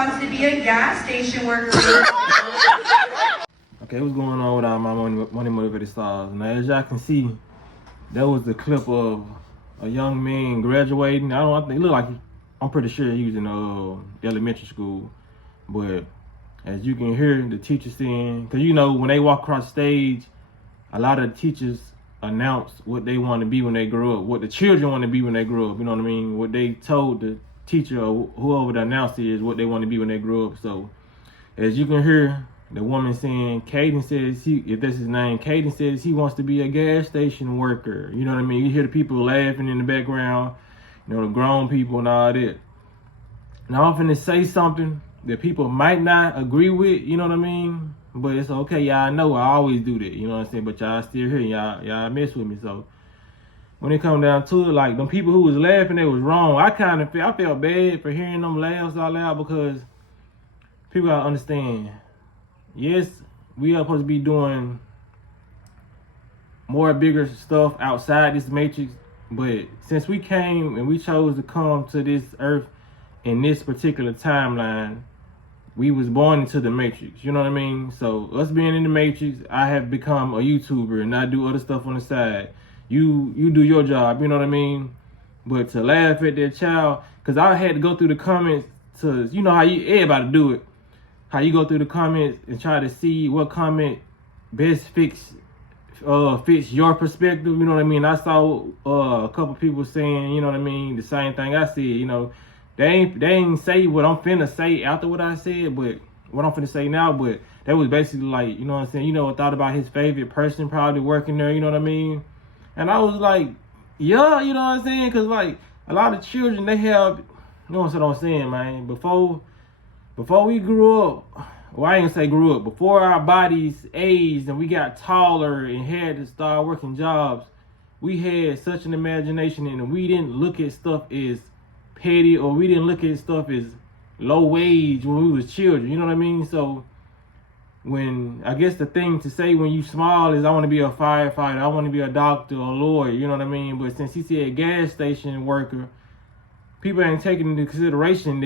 wants to be a gas station worker. Okay, what's going on with all my money motivated stars? Now, as y'all can see, that was the clip of a young man graduating. I think it looked like I'm pretty sure he was in elementary school, but as you can hear the teacher saying, because you know when they walk across stage, a lot of teachers announce what they want to be when they grow up, what the children want to be when they grow up. You know what I mean? What they told the teacher or whoever the announcer is what they want to be when they grow up. So as you can hear the woman saying, Caden says if that's his name, Caden says he wants to be a gas station worker. You know what I mean? You hear the people laughing in the background, you know, the grown people and all that. Now I'm finna say something that people might not agree with, you know what I mean? But it's okay, y'all know I always do that, you know what I'm saying? But y'all still here, y'all mess with me. So when it come down to it, like them people who was laughing, they was wrong. I felt bad for hearing them laughs out loud, because people gotta understand, yes, we are supposed to be doing more bigger stuff outside this matrix, but since we came and we chose to come to this earth in this particular timeline, we was born into the matrix, you know what I mean? So us being in the matrix, I have become a YouTuber and I do other stuff on the side. You do your job, you know what I mean? But to laugh at that child, because I had to go through the comments to, you know how everybody do it, how you go through the comments and try to see what comment best fits your perspective, you know what I mean? I saw a couple people saying, you know what I mean, the same thing I said, you know. They ain't say what I'm finna say after what I said, but what I'm finna say now, but that was basically like, you know what I'm saying, you know, thought about his favorite person probably working there, you know what I mean? And I was like, yeah, you know what I'm saying? Because like a lot of children, they have, you know what I'm saying, man? Before we grew up, well, I ain't gonna say grew up, before our bodies aged and we got taller and had to start working jobs, we had such an imagination and we didn't look at stuff as petty, or we didn't look at stuff as low wage when we was children, you know what I mean? So when, I guess the thing to say when you small is I want to be a firefighter, I want to be a doctor or a lawyer, you know what I mean? But since he said gas station worker, people ain't taking into consideration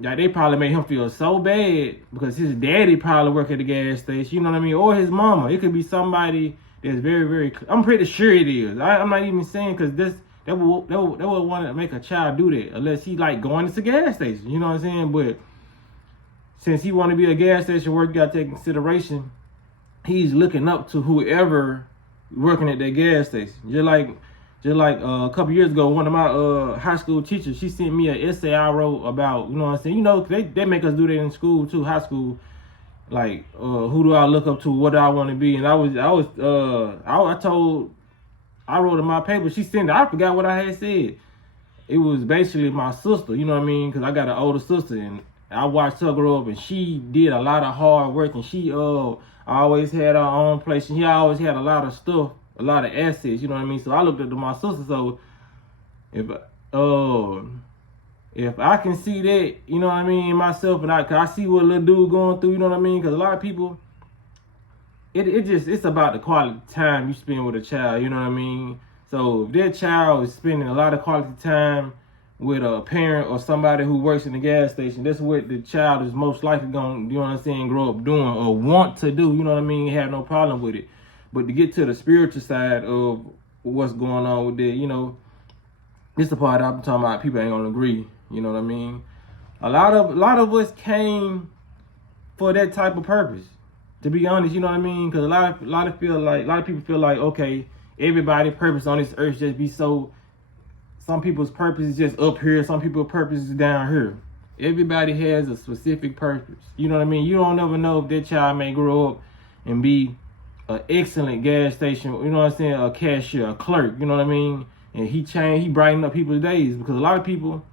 that they probably made him feel so bad because his daddy probably work at the gas station, you know what I mean? Or his mama. It could be somebody that's very, very, I'm pretty sure it is. I'm not even saying, because that would want to make a child do that unless he like going to the gas station, you know what I'm saying? But since he want to be a gas station worker, you got to take consideration, he's looking up to whoever working at that gas station. Just like a couple years ago, one of my high school teachers, she sent me an essay I wrote about, you know what I'm saying? You know, they make us do that in school too, high school. Like, who do I look up to? What do I want to be? And I wrote in my paper, she sent it, I forgot what I had said. It was basically my sister, you know what I mean? Because I got an older sister and I watched her grow up and she did a lot of hard work and she always had her own place and she always had a lot of stuff, a lot of assets, you know what I mean? So I looked up to my sister, so if I can see that, you know what I mean, in myself, and I see what a little dude going through, you know what I mean? Because a lot of people, it's about the quality time you spend with a child, you know what I mean? So if that child is spending a lot of quality time with a parent or somebody who works in the gas station, that's what the child is most likely going to, you know what I'm saying, grow up doing or want to do, you know what I mean? Have no problem with it. But to get to the spiritual side of what's going on with that, you know, this the part I'm talking about, people ain't gonna agree, you know what I mean? A lot of us came for that type of purpose. To be honest, you know what I mean? Because a lot of people feel like, okay, everybody's purpose on this earth just be so. Some people's purpose is just up here. Some people's purpose is down here. Everybody has a specific purpose. You know what I mean? You don't never know if that child may grow up and be an excellent gas station. You know what I'm saying? A cashier, a clerk. You know what I mean? And he brighten up people's days, because a lot of people,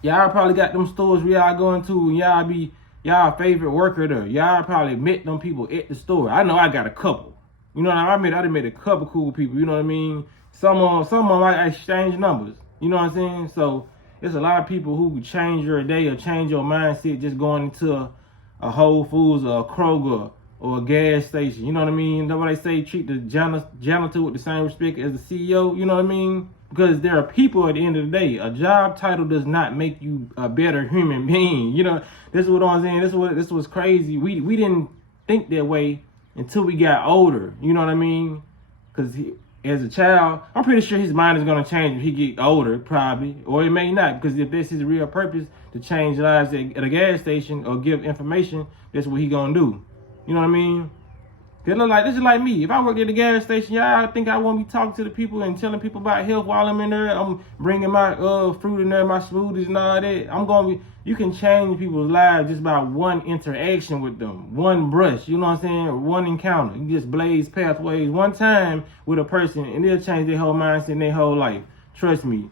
y'all probably got them stores where y'all going to and y'all be y'all favorite worker there. Y'all probably met them people at the store. I know I got a couple. You know what I mean? I done met a couple cool people, you know what I mean? Some of them might exchange numbers. You know what I'm saying? So there's a lot of people who change your day or change your mindset just going into a Whole Foods or a Kroger or a gas station. You know what I mean? That's what they say, treat the janitor with the same respect as the CEO. You know what I mean? Because there are people at the end of the day. A job title does not make you a better human being. You know, this is what I'm saying. This was crazy. We didn't think that way until we got older. You know what I mean? Because as a child, I'm pretty sure his mind is gonna change if he get older, probably, or it may not. Because if this is his real purpose to change lives at a gas station or give information, that's what he gonna do. You know what I mean? This is like me. If I worked at the gas station, y'all think I want to be talking to the people and telling people about health while I'm in there. I'm bringing my fruit in there, my smoothies and all that. You can change people's lives just by one interaction with them, one brush. You know what I'm saying? One encounter. You just blaze pathways one time with a person, and they'll change their whole mindset and their whole life. Trust me,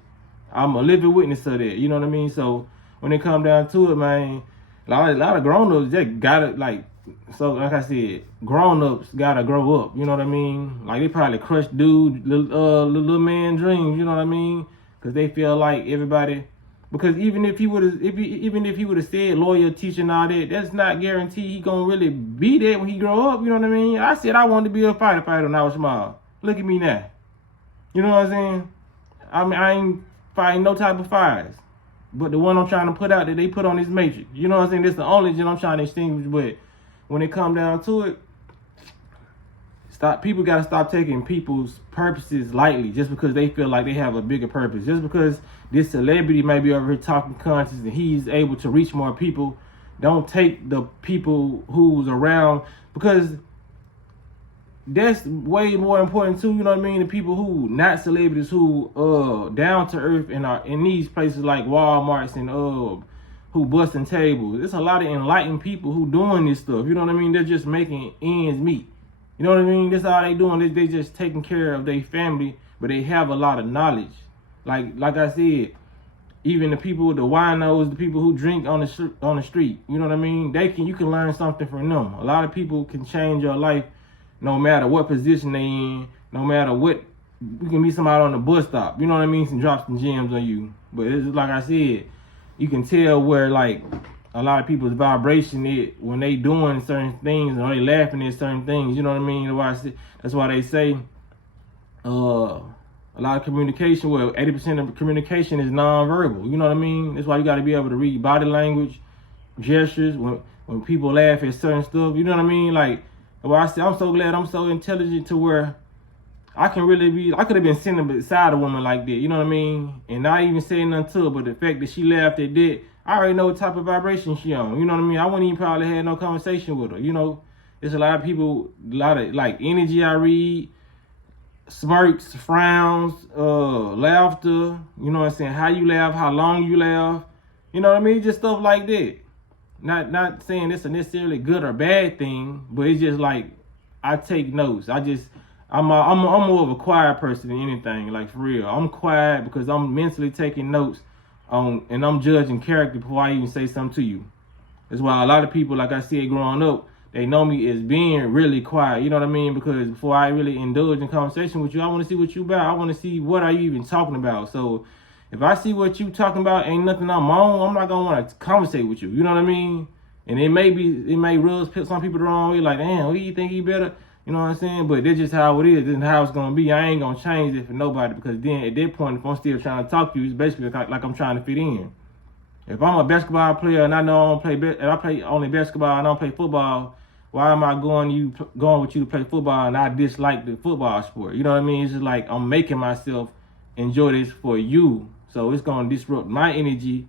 I'm a living witness of that. You know what I mean? So when it come down to it, man, a lot of grown-ups just gotta like I said, grown-ups gotta grow up. You know what I mean? Like they probably crush little man dreams. You know what I mean? Because they feel like everybody. Because even if he would have said lawyer, teacher, and all that, that's not guaranteed he gonna really be that when he grow up. You know what I mean? I said I wanted to be a fighter when I was small. Look at me now. You know what I'm saying? I mean, I ain't fighting no type of fires. But the one I'm trying to put out that they put on this matrix. You know what I'm saying? That's the only gen I'm trying to extinguish. But when it come down to it, people got to stop taking people's purposes lightly just because they feel like they have a bigger purpose. Just because this celebrity may be over here talking conscious and he's able to reach more people, don't take the people who's around, because that's way more important too. You know what I mean? The people who not celebrities, who down to earth and are in these places like Walmarts and who busting tables. There's a lot of enlightened people who doing this stuff. You know what I mean? They're just making ends meet. You know what I mean? That's all they doing. They just taking care of their family, but they have a lot of knowledge. Like I said, even the people, the winos, the people who drink on the street. You know what I mean? You can learn something from them. A lot of people can change your life, no matter what position they in, no matter what. You can meet somebody on the bus stop. You know what I mean? And drop some gems on you. But it's like I said, you can tell where like a lot of people's vibration when they doing certain things or they laughing at certain things. You know what I mean? That's why they say a lot of communication, 80% of communication is nonverbal. You know what I mean? That's why you got to be able to read body language, gestures, when people laugh at certain stuff. You know what I mean? Like, well, I say I'm so glad I'm so intelligent to where I could have been sitting beside a woman like that, you know what I mean? And not even saying nothing to her, but the fact that she laughed at that, I already know what type of vibration she on, you know what I mean? I wouldn't even probably have no conversation with her, you know? There's a lot of people, a lot of like energy I read, smirks, frowns, laughter, you know what I'm saying? How you laugh, how long you laugh, you know what I mean? Just stuff like that. Not saying it's a necessarily good or bad thing, but it's just like, I take notes. I'm more of a quiet person than anything, like for real. I'm quiet because I'm mentally taking notes and I'm judging character before I even say something to you. That's why a lot of people, like I said, growing up, they know me as being really quiet. You know what I mean? Because before I really indulge in conversation with you, I want to see what you about. I want to see what are you even talking about. So if I see what you talking about ain't nothing I'm on, I'm not gonna want to conversate with you. You know what I mean? And it may rub some people the wrong way, like, damn, who you think he better? You know what I'm saying? But that's just how it is. This is how it's going to be. I ain't going to change it for nobody, because then at that point, if I'm still trying to talk to you, it's basically like I'm trying to fit in. If I'm a basketball player and I know I don't play, and I play only basketball and I don't play football, why am I going with you to play football and I dislike the football sport? You know what I mean? It's just like I'm making myself enjoy this for you. So it's going to disrupt my energy,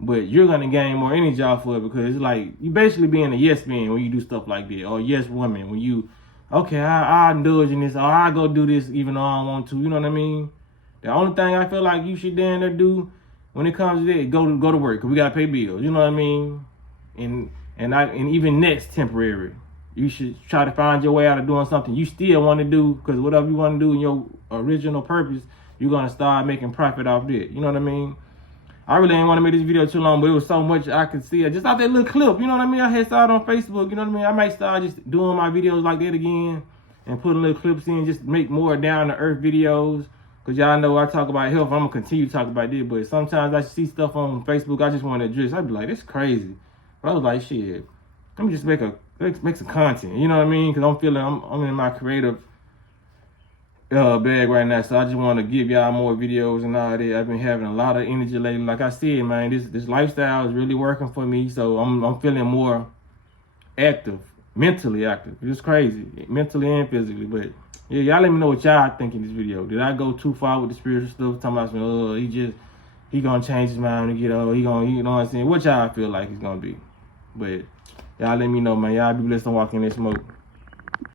but you're going to gain more energy off of it, because it's like you basically being a yes man when you do stuff like that, or yes woman when you, okay, I'll indulge in this, or I'll go do this even though I don't want to. You know what I mean? The only thing I feel like you should damn near do when it comes to that, go to work, because we got to pay bills. You know what I mean? And even that's temporary. You should try to find your way out of doing something you still want to do, because whatever you want to do in your original purpose, you're going to start making profit off that. You know what I mean? I really didn't want to make this video too long, but it was so much I could see. Just out that little clip, you know what I mean? I had started on Facebook, you know what I mean? I might start just doing my videos like that again and putting little clips in, just make more down-to-earth videos. Because y'all know I talk about health. I'm going to continue to talk about this, but sometimes I see stuff on Facebook I just want to address. I'd be like, that's crazy. But I was like, shit, let me just make some content, you know what I mean? Because I'm feeling I'm in my creative bag right now. So I just want to give y'all more videos and all that. I've been having a lot of energy lately. Like I said, man, this lifestyle is really working for me. So I'm feeling more active, mentally active. It's crazy, mentally and physically. But yeah, y'all let me know what y'all think in this video. Did I go too far with the spiritual stuff? Talking about he gonna change his mind and get old. You know what I'm saying? What y'all feel like he's gonna be? But y'all let me know, man. Y'all be blessed and walk in that smoke.